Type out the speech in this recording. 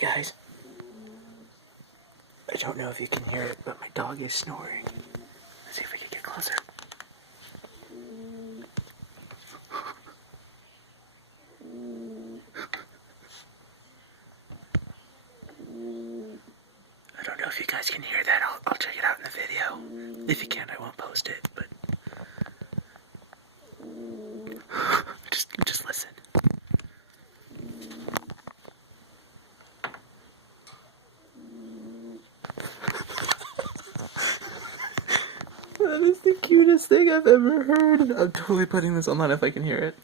Hey guys, I don't know if you can hear it, but my dog is snoring. Let's see if we can get closer. I don't know if you guys can hear that. I'll check it out in the video. If you can, I won't post it, but just listen. That is the cutest thing I've ever heard. I'm totally putting this online if I can hear it.